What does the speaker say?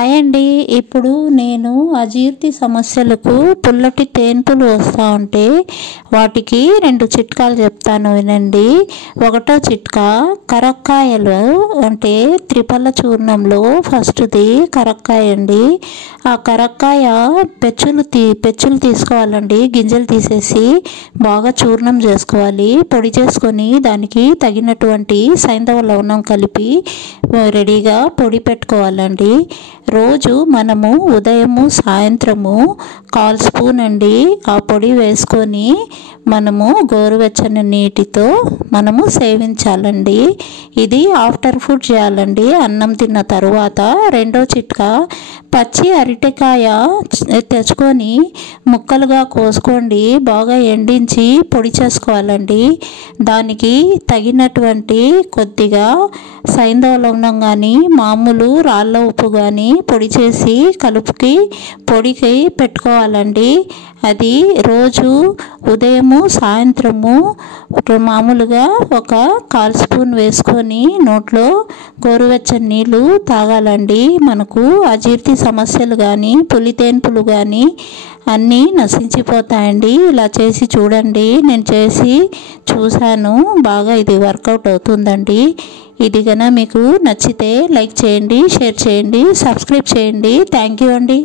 Hi అండి. ఇప్పుడు నేను అజీర్తి సమస్యలకు పుల్లటి తేన్పులు వస్తూ ఉంటే వాటికి 2 చిట్కాలు చెప్తాను, వినండి. ఒకటో చిట్కా కరక్కాయలు, అంటే త్రిఫల చూర్ణంలో ఫస్ట్ది కరక్కాయ అండి. ఆ కరక్కాయ పెచ్చులు తీసుకోవాలండి. గింజలు తీసేసి బాగా చూర్ణం చేసుకోవాలి. పొడి చేసుకొని దానికి తగినటువంటి సైంధవ లవణం కలిపి రెడీగా పొడి పెట్టుకోవాలండి. రోజు మనము ఉదయము సాయంత్రము 1/4 స్పూన్ అండి ఆ పొడి వేసుకొని మనము గోరువెచ్చని నీటితో మనము సేవించాలండి. ఇది ఆఫ్టర్ ఫుడ్ చేయాలండి, అన్నం తిన్న తర్వాత. రెండో చిట్కా పచ్చి అరటికాయ తెచ్చుకొని ముక్కలుగా కోసుకోండి, బాగా ఎండించి పొడి చేసుకోవాలండి. దానికి తగినటువంటి కొద్దిగా సైంధవ లవణం కానీ మామూలు రాళ్ళ ఉప్పు కానీ పొడి చేసి కలుపుకి పొడికి పెట్టుకోవాలండి. అది రోజు ఉదయము సాయంత్రము మామూలుగా ఒక 1/4 స్పూన్ వేసుకొని నోట్లో గోరువెచ్చని నీళ్ళు తాగాలండి. మనకు అజీర్తి సమస్యలు కానీ పులితేన్పులు కానీ అన్నీ నశించిపోతాయండి. ఇలా చేసి చూడండి. నేను చేసి చూశాను, బాగా ఇది వర్కౌట్ అవుతుందండి. ఇది కనుక మీకు నచ్చితే లైక్ చేయండి, షేర్ చేయండి, సబ్స్క్రైబ్ చేయండి. థ్యాంక్ యూ అండి.